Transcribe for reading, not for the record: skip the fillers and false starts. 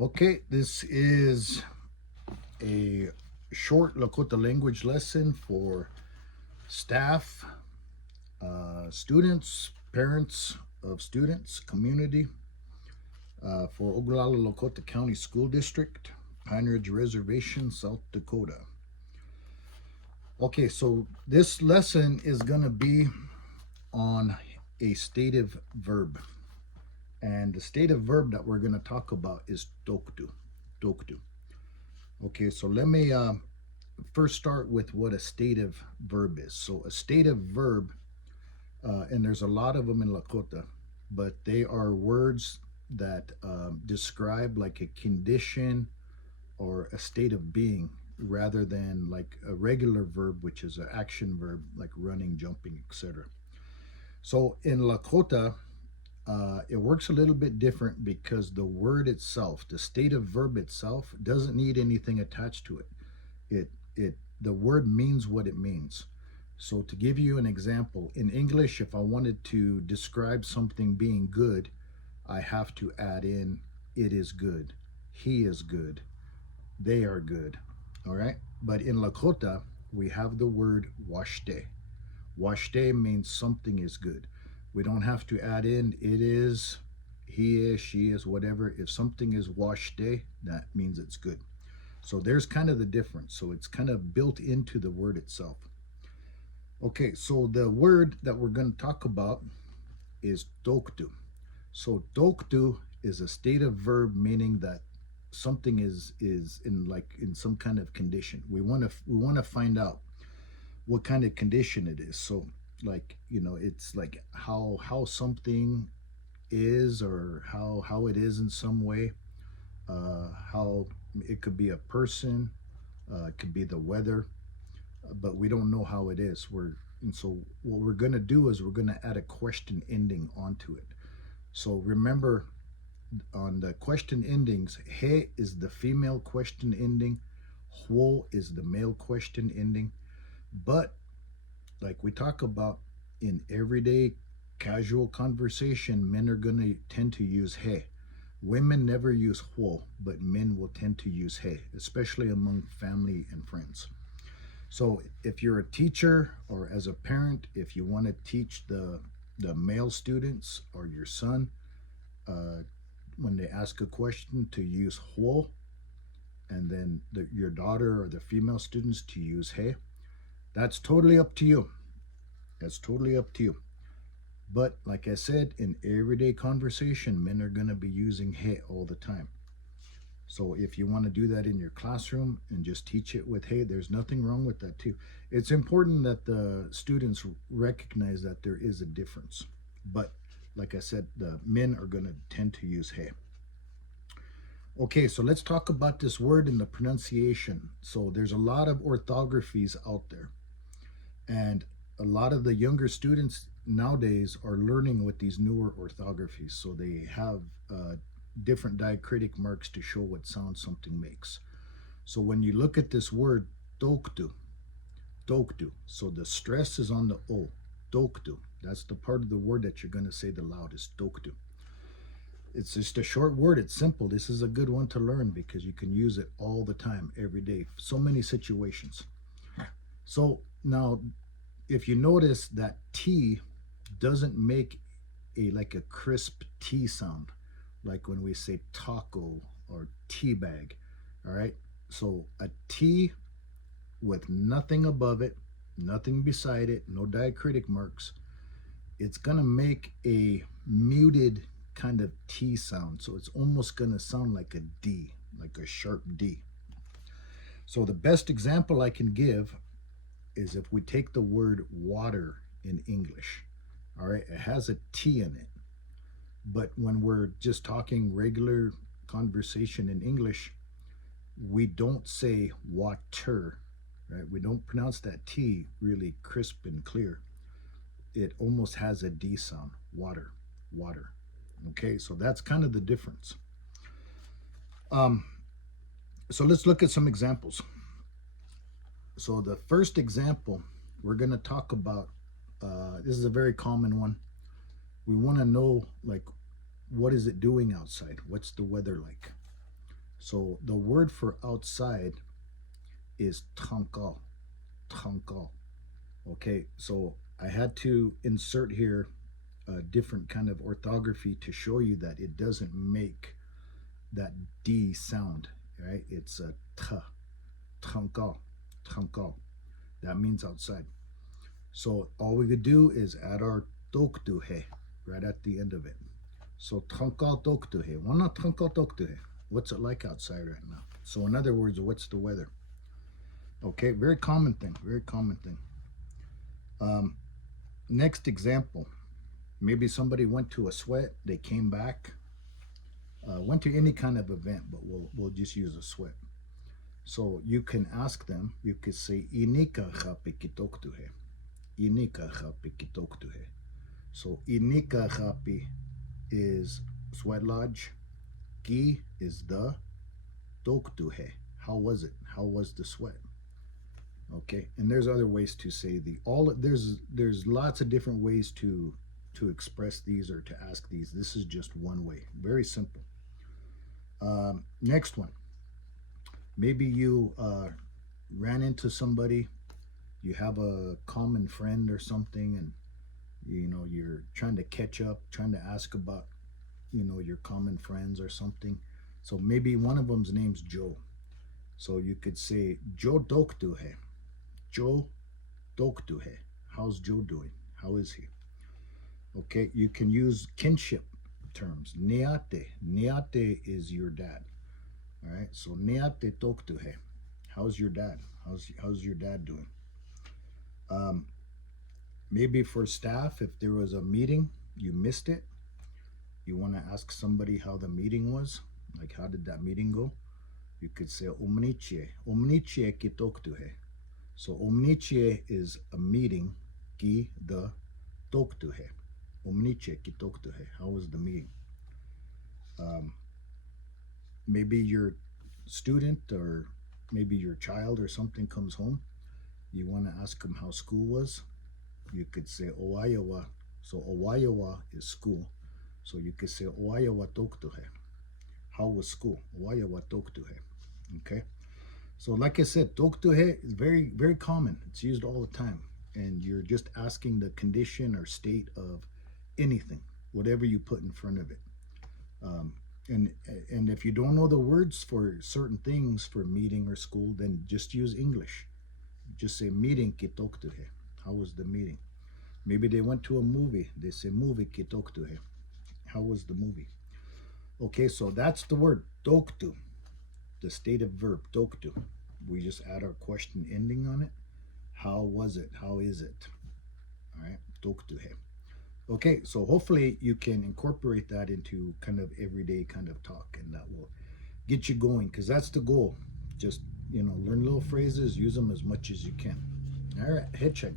Okay, this is a short Lakota language lesson for staff, students, parents of students, community for Oglala Lakota County School District, Pine Ridge Reservation, South Dakota. Okay, so this lesson is going to be on a stative verb. And the stative verb that we're going to talk about is toktu. Toktu. Okay, so let me first start with what a stative verb is. So a stative verb, and there's a lot of them in Lakota, but they are words that describe like a condition or a state of being rather than like a regular verb, which is an action verb like running, jumping, etc. So in Lakota, it works a little bit different because the word itself, the stative verb itself, doesn't need anything attached to it. The word means what it means. So to give you an example, in English, if I wanted to describe something being good, I have to add in it is good, he is good, they are good. All right? But in Lakota, we have the word washte. Washte means something is good. We don't have to add in it is, he is, she is, whatever. If something is washte, that means it's good. So there's kind of the difference. So it's kind of built into the word itself. Okay, so the word that we're going to talk about is toktu. So toktu is a stative verb meaning that something is in like in some kind of condition. We want to find out what kind of condition it is. So like, it's like how something is or how it is in some way. How it could be a person, it could be the weather, but we don't know how it is. And so what we're going to do is we're going to add a question ending onto it. So remember, on the question endings, he is the female question ending, huo is the male question ending. But like we talk about in everyday casual conversation, men are going to tend to use he. Women never use huo, but men will tend to use he, especially among family and friends. So if you're a teacher or as a parent, if you want to teach the male students or your son, uh, when they ask a question, to use huo, and then your daughter or the female students to use he, that's totally up to you. That's totally up to you. But like I said, in everyday conversation, men are going to be using he all the time. So if you want to do that in your classroom and just teach it with hey, there's nothing wrong with that too. It's important that the students recognize that there is a difference. But like I said, the men are going to tend to use hey. Okay, so let's talk about this word and the pronunciation. So there's a lot of orthographies out there. And a lot of the younger students nowadays are learning with these newer orthographies. So they have different diacritic marks to show what sound something makes. So when you look at this word, toktu, toktu, so the stress is on the O, toktu. That's the part of the word that you're going to say the loudest, toktu. It's just a short word. It's simple. This is a good one to learn because you can use it all the time, every day, so many situations. So now, if you notice that T doesn't make a crisp T sound, like when we say taco or tea bag. All right. So a T with nothing above it, nothing beside it, no diacritic marks, it's going to make a muted kind of T sound. So it's almost going to sound like a D, like a sharp D. So the best example I can give is if we take the word water in English. All right, it has a T in it. But when we're just talking regular conversation in English, we don't say water, right? We don't pronounce that T really crisp and clear. It almost has a D sound, water, water. Okay, so that's kind of the difference. Um, so let's look at some examples. So the first example we're going to talk about, this is a very common one. We want to know, like, what is it doing outside? What's the weather like? So the word for outside is tankal. Tankal. Okay, so I had to insert here a different kind of orthography to show you that it doesn't make that D sound, right? It's a t, tankal, tankal. That means outside. So all we could do is add our toktu he right at the end of it. So tankal toktu he. Wana tankal toktu he. What's it like outside right now? So in other words, what's the weather? Okay, very common thing, very common thing. Next example, maybe somebody went to a sweat, they came back, went to any kind of event, but we'll just use a sweat. So you can ask them, you could say, inika hapi kitoktuhe. Inika hapi kitoktuhe. So inika hapi is sweat lodge, ki is the, toktuhe. How was it? How was the sweat? Okay, and there's other ways to say there's lots of different ways to express these or to ask these. This is just one way, very simple. Next one, maybe you ran into somebody, you have a common friend or something, and you're trying to catch up, trying to ask about your common friends or something. So maybe one of them's name's Joe, so you could say Joe doktuhe. Joe doktuhe. How's Joe doing? How is he? Okay, you can use kinship terms. Neate. Neate is your dad. All right, so neate toktuhe. How's your dad? How's your dad doing? Maybe for staff, if there was a meeting, you missed it, you want to ask somebody how the meeting was, like how did that meeting go? You could say omnichie. Omnichie ki toktuhe. So omnichie is a meeting, ki the toktuhe. Omnichie ki toktuhe. How was the meeting? Maybe your student or maybe your child or something comes home. You want to ask them how school was. You could say owayawa. So owayawa is school. So you could say owayawa toktuhe. How was school? Owayawa toktuhe. Okay. So like I said, toktuhe is very, very common. It's used all the time. And you're just asking the condition or state of anything, whatever you put in front of it. And if you don't know the words for certain things for meeting or school, then just use English. Just say meeting ki toktuhe. How was the meeting? Maybe they went to a movie. They say movie ki toktuhe. How was the movie? Okay, so that's the word toktu, the stative verb toktu. We just add our question ending on it. How was it? How is it? All right, toktuhe. Okay, so hopefully you can incorporate that into kind of everyday kind of talk, and that will get you going, because that's the goal. Just learn little phrases, use them as much as you can. All right, head check.